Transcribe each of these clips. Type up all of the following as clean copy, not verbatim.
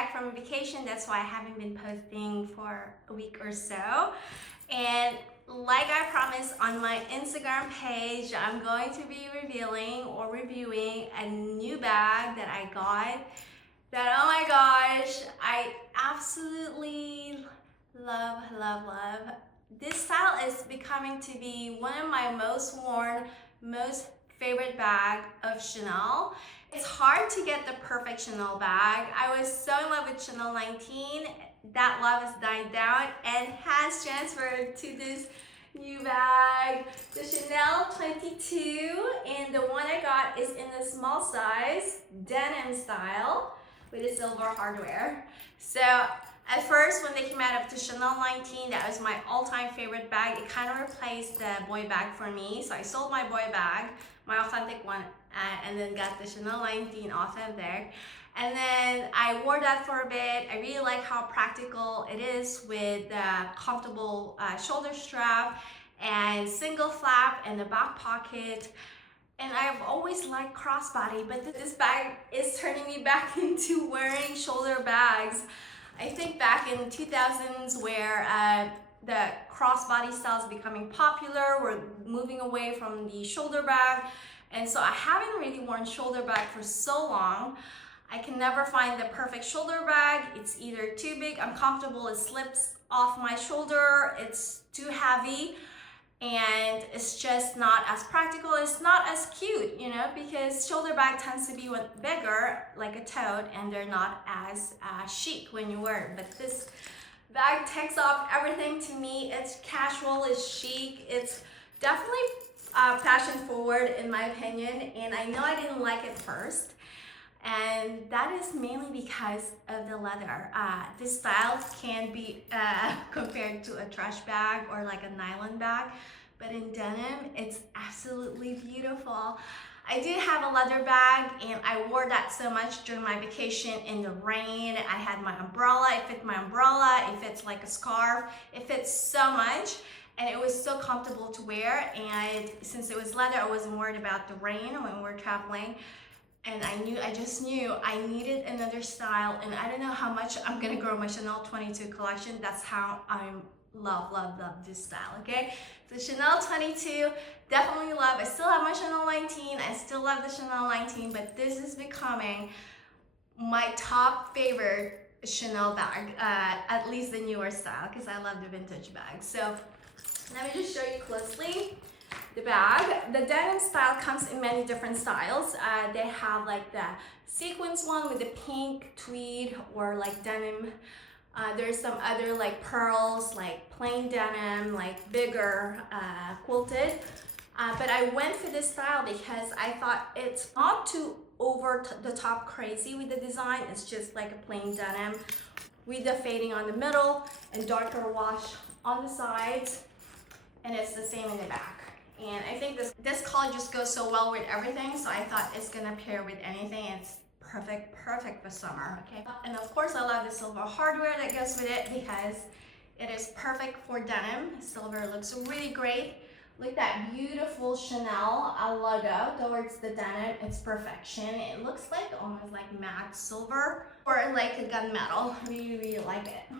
back from vacation. That's why I haven't been posting for a week or so. And like I promised on my Instagram page, I'm going to be revealing or reviewing a new bag that I got that, oh my gosh, I absolutely love. This style is becoming to be one of my most worn, most favorite bag of Chanel. It's hard to get the perfect Chanel bag. I was so in love with Chanel 19. That love has died down and has transferred to this new bag, the Chanel 22, and the one I got is in the small size, denim style with a silver hardware. So at first, when they came out of the Chanel 19, that was my all-time favorite bag. It kind of replaced the boy bag for me. So I sold my boy bag, my authentic one, and then got the Chanel 19 off of there. And then I wore that for a bit. I really like how practical it is with the comfortable shoulder strap and single flap and the back pocket. And I've always liked crossbody, but this bag is turning me back into wearing shoulder bags. I think back in 2000s where the crossbody style is becoming popular, we're moving away from the shoulder bag. And so I haven't really worn shoulder bag for so long. I can never find the perfect shoulder bag. It's either too big, uncomfortable, it slips off my shoulder, it's too heavy, and it's just not as practical. It's not as cute, you know, because shoulder bag tends to be bigger, like a tote, and they're not as chic when you wear it. But this bag takes off everything to me. It's casual, it's chic, it's definitely fashion forward in my opinion, and I know I didn't like it first. And that is mainly because of the leather. This style can be compared to a trash bag or like a nylon bag, but in denim, it's absolutely beautiful. I did have a leather bag and I wore that so much during my vacation in the rain. I had my umbrella, it fit my umbrella, it fits like a scarf, it fits so much. And it was so comfortable to wear, and since it was leather, I wasn't worried about the rain when we were traveling. And I just knew I needed another style, and I don't know how much I'm gonna grow my Chanel 22 collection. That's how I love this style, okay? So Chanel 22, definitely love. I still have my Chanel 19, I still love the Chanel 19, but this is becoming my top favorite Chanel bag, at least the newer style, because I love the vintage bag. So let me just show you closely the bag. The denim style comes in many different styles. They have like the sequins one with the pink tweed or like denim. There's some other like pearls, like plain denim, like bigger quilted. But I went for this style because I thought it's not too over the top crazy with the design. It's just like a plain denim with the fading on the middle and darker wash on the sides. And it's the same in the back. And I think this color just goes so well with everything, so I thought it's gonna pair with anything. It's perfect for summer, okay? And of course I love the silver hardware that goes with it because it is perfect for denim. Silver looks really great. Look at that beautiful Chanel logo towards the denim. It's perfection. It looks like almost like matte silver or like a gunmetal. Really like it.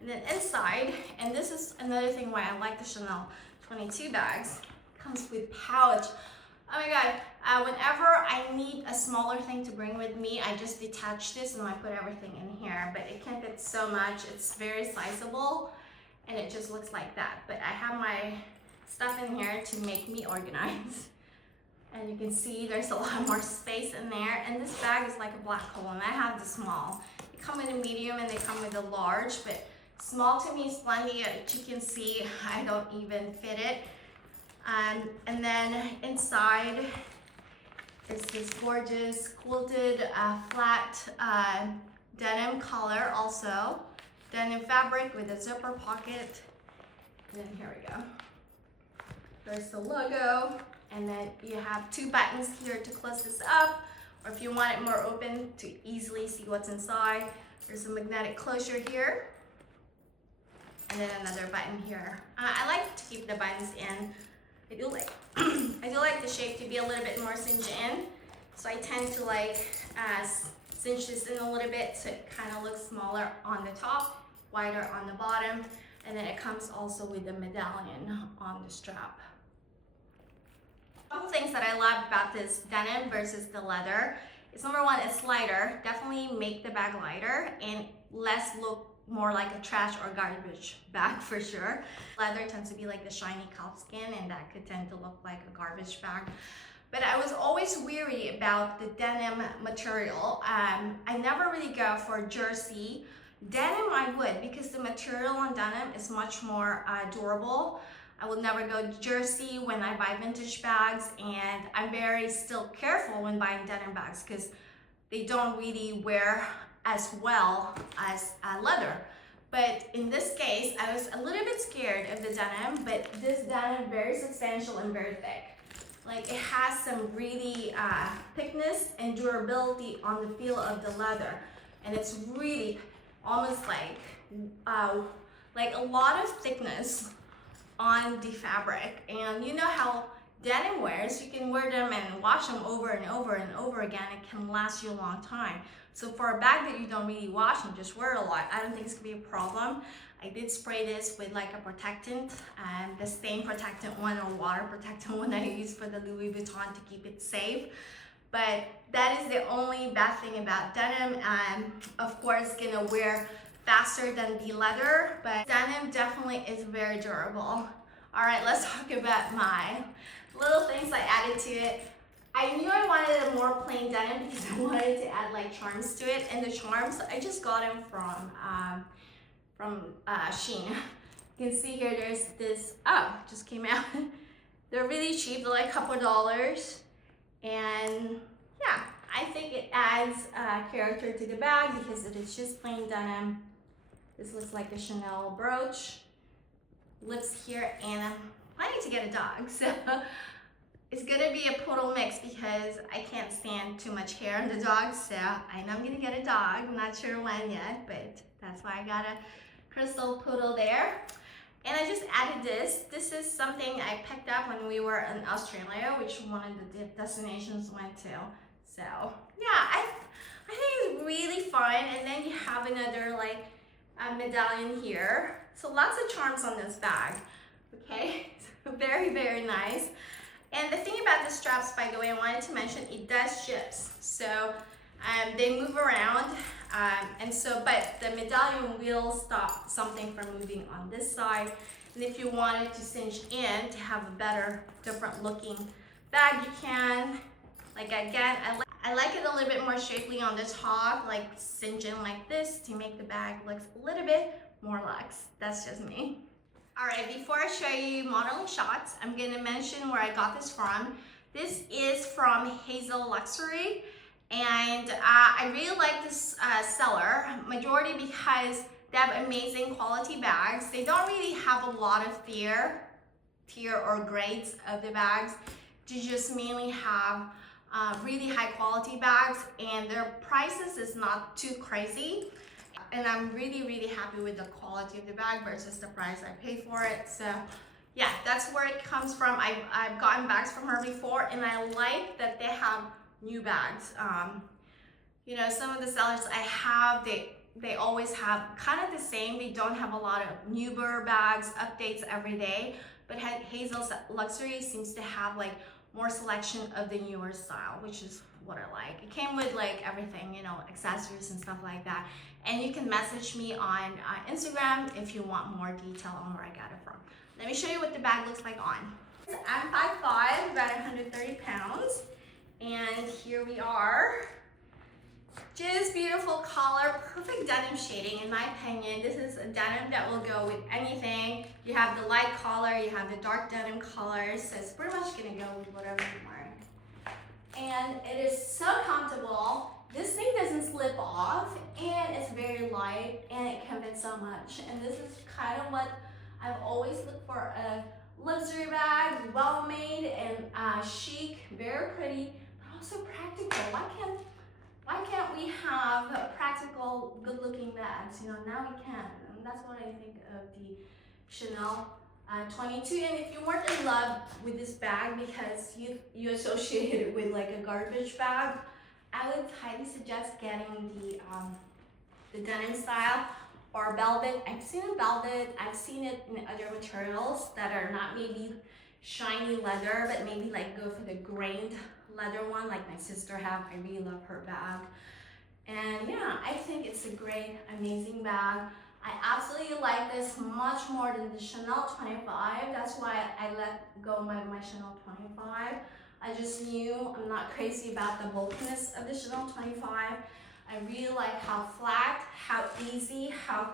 And then inside, and this is another thing why I like the Chanel 22 bags, comes with pouch. Oh my god, whenever I need a smaller thing to bring with me, I just detach this and I put everything in here, but it can't fit so much. It's very sizable and it just looks like that. But I have my stuff in here to make me organized. And you can see there's a lot more space in there, and this bag is like a black hole, and I have the small. They come in a medium and they come with a large, but small to me is plenty. As you can see, I don't even fit it. And then inside is this gorgeous quilted flat denim color, also denim fabric with a zipper pocket. And then here we go. There's the logo, and then you have two buttons here to close this up, or if you want it more open to easily see what's inside, there's a magnetic closure here. And then another button here. I like to keep the buttons in. I do like the shape to be a little bit more cinched in. So I tend to like cinch this in a little bit so it kind of looks smaller on the top, wider on the bottom, and then it comes also with the medallion on the strap. A couple things that I love about this denim versus the leather is, number one, it's lighter. Definitely make the bag lighter and less look more like a trash or garbage bag for sure. Leather tends to be like the shiny calfskin, and that could tend to look like a garbage bag. But I was always weary about the denim material. I never really go for jersey. Denim I would, because the material on denim is much more durable. I will never go jersey when I buy vintage bags, and I'm very still careful when buying denim bags because they don't really wear as well as leather. But in this case, I was a little bit scared of the denim, but this denim very substantial and very thick. Like, it has some really thickness and durability on the feel of the leather, and it's really almost like a lot of thickness on the fabric. And you know how denim wears, you can wear them and wash them over and over and over again. It can last you a long time. So for a bag that you don't really wash and just wear a lot, I don't think it's gonna be a problem. I did spray this with like a protectant, and the stain protectant one or water protectant one I use for the Louis Vuitton to keep it safe. But that is the only bad thing about denim. And of course, gonna wear faster than the leather, but denim definitely is very durable. All right, let's talk about my little things I added to it. I knew I wanted a more plain denim because I wanted to add like charms to it, and the charms I just got them from Shein. You can see here there's this, just came out. They're really cheap, they're like a couple dollars, and yeah, I think it adds character to the bag because it is just plain denim. This looks like a Chanel brooch, lips here, and I'm planning to get a dog, so it's gonna be a poodle mix because I can't stand too much hair on the dog, so I know I'm gonna get a dog. I'm not sure when yet, but that's why I got a crystal poodle there. And I just added this. This is something I picked up when we were in Australia, which one of the destinations we went to. So yeah, I think it's really fun. And then you have another like medallion here. So lots of charms on this bag. Okay, so very, very nice. And the thing about the straps, by the way, I wanted to mention, it does ships. So they move around, but the medallion will stop something from moving on this side. And if you wanted to cinch in to have a better, different looking bag, you can. Like again, I like it a little bit more shapely on the top, like cinch in like this to make the bag look a little bit more luxe. That's just me. All right, before I show you modeling shots, I'm gonna mention where I got this from. This is from Hazel Luxury, and I really like this seller, majority because they have amazing quality bags. They don't really have a lot of tier or grades of the bags. They just mainly have really high quality bags, and their prices is not too crazy. And I'm really, really happy with the quality of the bag versus the price I paid for it. So yeah, that's where it comes from. I've gotten bags from her before, and I like that they have new bags. You know, some of the sellers I have, they always have kind of the same. They don't have a lot of newer bags, updates every day, but Hazel's Luxury seems to have like more selection of the newer style, which is what I like. It came with like everything, you know, accessories and stuff like that. And you can message me on Instagram if you want more detail on where I got it from. Let me show you what the bag looks like on. I'm 5'5", about 130 pounds. And here we are. Just beautiful color, perfect denim shading in my opinion. This is a denim that will go with anything. You have the light color, you have the dark denim colors, so it's pretty much gonna go with whatever you're wearing. And it is so comfortable. This thing doesn't slip off, and it's very light, and it can fit so much. And this is kind of what I've always looked for, a luxury bag, well made and chic, very pretty, but also practical. Why can't we have practical, good-looking bags? You know, now we can. And that's what I think of the Chanel 22. And if you weren't in love with this bag because you associate it with like a garbage bag, I would highly suggest getting the denim style or velvet. I've seen it velvet, I've seen it in other materials that are not maybe shiny leather, but maybe like go for the grained leather one like my sister have. I really love her bag. And yeah, I think it's a great, amazing bag. I absolutely like this much more than the Chanel 25. That's why I let go of my Chanel 25. I just knew I'm not crazy about the bulkiness of the Chanel 25. I really like how flat, how easy, how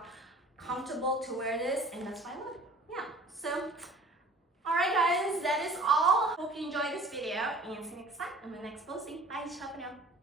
comfortable to wear this, and that's why I love it. Yeah, so, alright guys, that is all. Hope you enjoyed this video, and see you next time in my next posting. Bye, ciao for now.